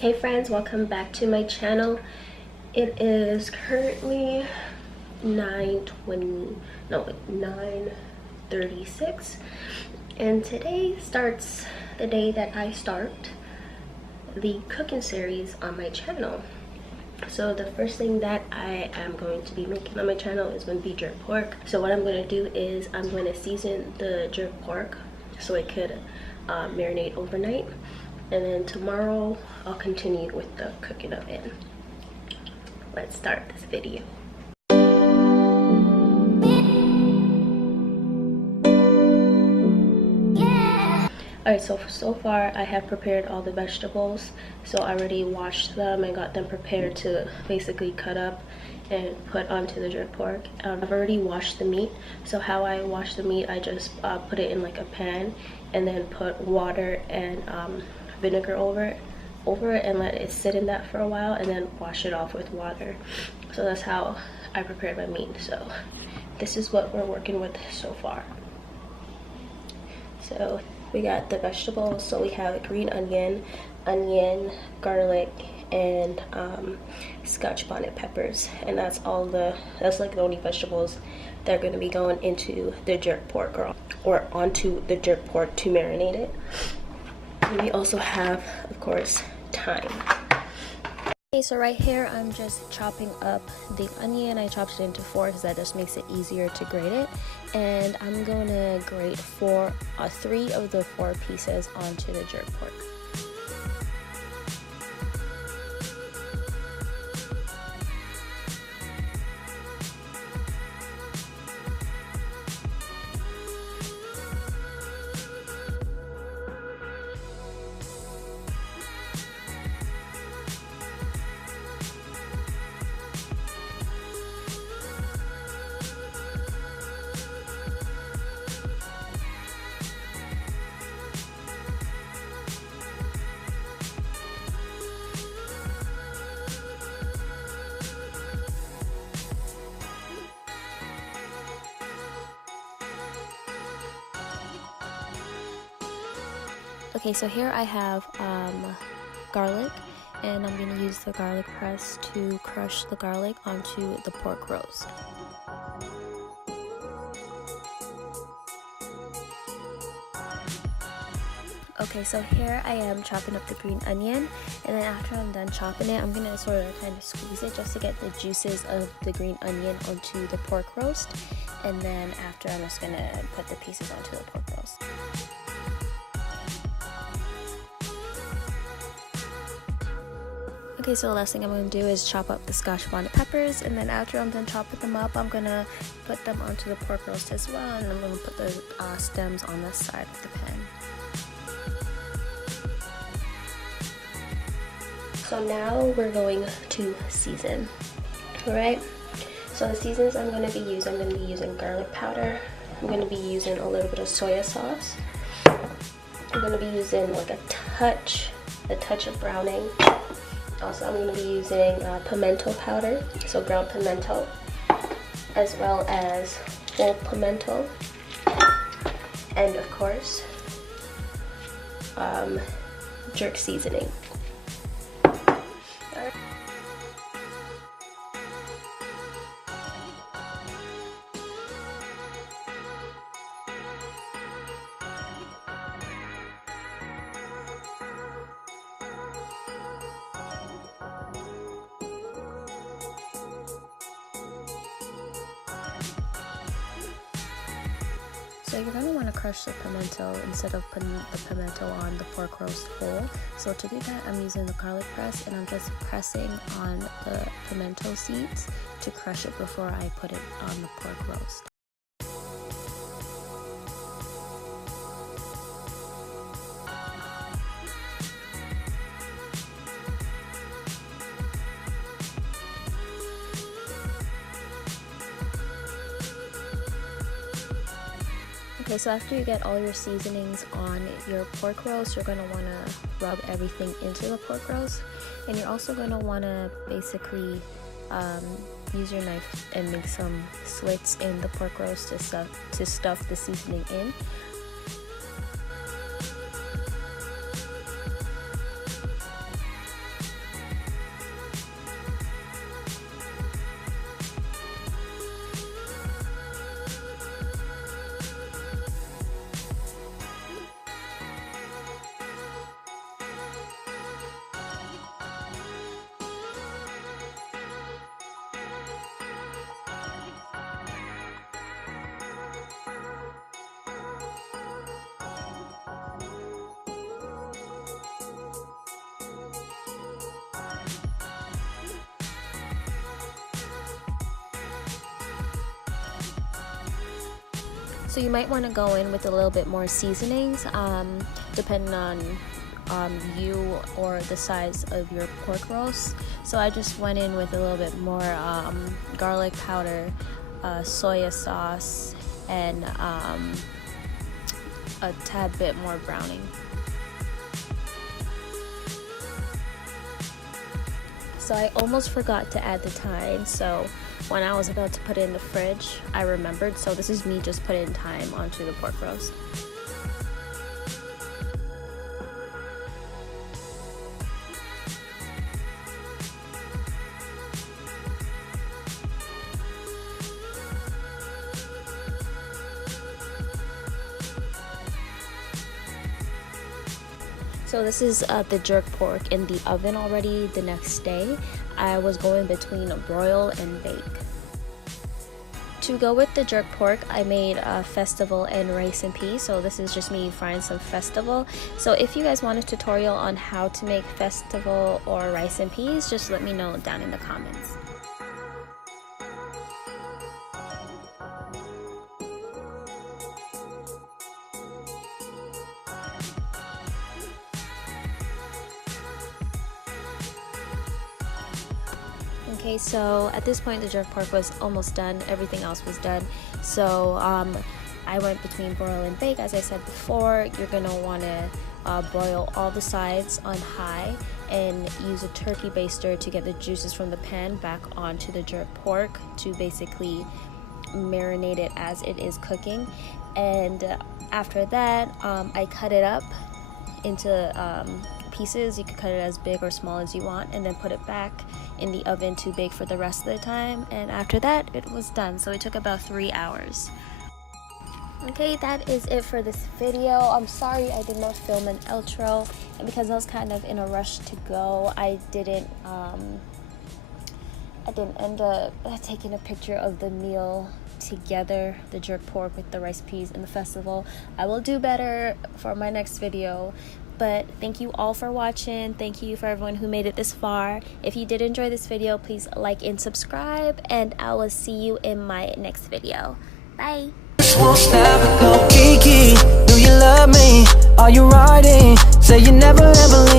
Hey friends, welcome back to my channel. It is currently 9:36 and today starts the day that I start the cooking series on my channel. So the first thing that I am going to be making on my channel is going to be jerk pork. So what I'm going to do is I'm going to season the jerk pork so it could marinate overnight. And then tomorrow I'll continue with the cooking of it. Let's start this video. Alright, so far I have prepared all the vegetables. So I already washed them and got them prepared to basically cut up and put onto the jerk pork. I've already washed the meat. So how I wash the meat, I just put it in like a pan and then put water and vinegar over it and let it sit in that for a while and then wash it off with water. So that's how I prepared my meat. So this is what we're working with so far. So we got the vegetables. So we have green onion, garlic, and Scotch bonnet peppers, and that's like the only vegetables that are going to be going into the jerk pork or onto the jerk pork to marinate it. And we also have, of course, thyme. Okay, so right here I'm just chopping up the onion. I chopped it into 4 because that just makes it easier to grate it. And I'm going to grate 3 of the 4 pieces onto the jerk pork. Okay, so here I have garlic, and I'm going to use the garlic press to crush the garlic onto the pork roast. Okay, so here I am chopping up the green onion, and then after I'm done chopping it, I'm going to sort of kind of squeeze it just to get the juices of the green onion onto the pork roast, and then after I'm just going to put the pieces onto the pork roast. Okay, so the last thing I'm going to do is chop up the Scotch bonnet peppers, and then after I'm done chopping them up, I'm going to put them onto the pork roast as well, and I'm going to put the stems on this side of the pan. So now we're going to season. Alright, so the seasons I'm going to be using garlic powder, I'm going to be using a little bit of soya sauce, I'm going to be using like a touch of browning. Also, I'm going to be using pimento powder, so ground pimento, as well as whole pimento, and of course, jerk seasoning. So you're going to want to crush the pimento instead of putting the pimento on the pork roast whole. So to do that, I'm using the garlic press, and I'm just pressing on the pimento seeds to crush it before I put it on the pork roast. Okay, so after you get all your seasonings on your pork roast, you're going to want to rub everything into the pork roast, and you're also going to want to basically use your knife and make some slits in the pork roast to stuff the seasoning in. So you might want to go in with a little bit more seasonings, depending on you or the size of your pork roast. So I just went in with a little bit more garlic powder, soya sauce, and a tad bit more browning. So I almost forgot to add the thyme, so when I was about to put it in the fridge, I remembered. So this is me just putting thyme onto the pork roast. So this is the jerk pork in the oven already the next day. I was going between broil and bake. To go with the jerk pork, I made a festival and rice and peas. So this is just me frying some festival. So if you guys want a tutorial on how to make festival or rice and peas, just let me know down in the comments. Okay, so at this point the jerk pork was almost done. Everything else was done. So I went between broil and bake. As I said before, you're gonna want to broil all the sides on high and use a turkey baster to get the juices from the pan back onto the jerk pork to basically marinate it as it is cooking. And after that, I cut it up into pieces. You can cut it as big or small as you want, and then put it back in the oven to bake for the rest of the time. And after that, it was done. So it took about 3 hours. Okay, that is it for this video. I'm sorry I did not film an outro, and because I was kind of in a rush to go, I didn't end up taking a picture of the meal together, the jerk pork with the rice peas and the festival. I will do better for my next video. But thank you all for watching. Thank you for everyone who made it this far. If you did enjoy this video, please like and subscribe, and I will see you in my next video. Bye. Kiki, do you love me? Are you riding? Say you never ever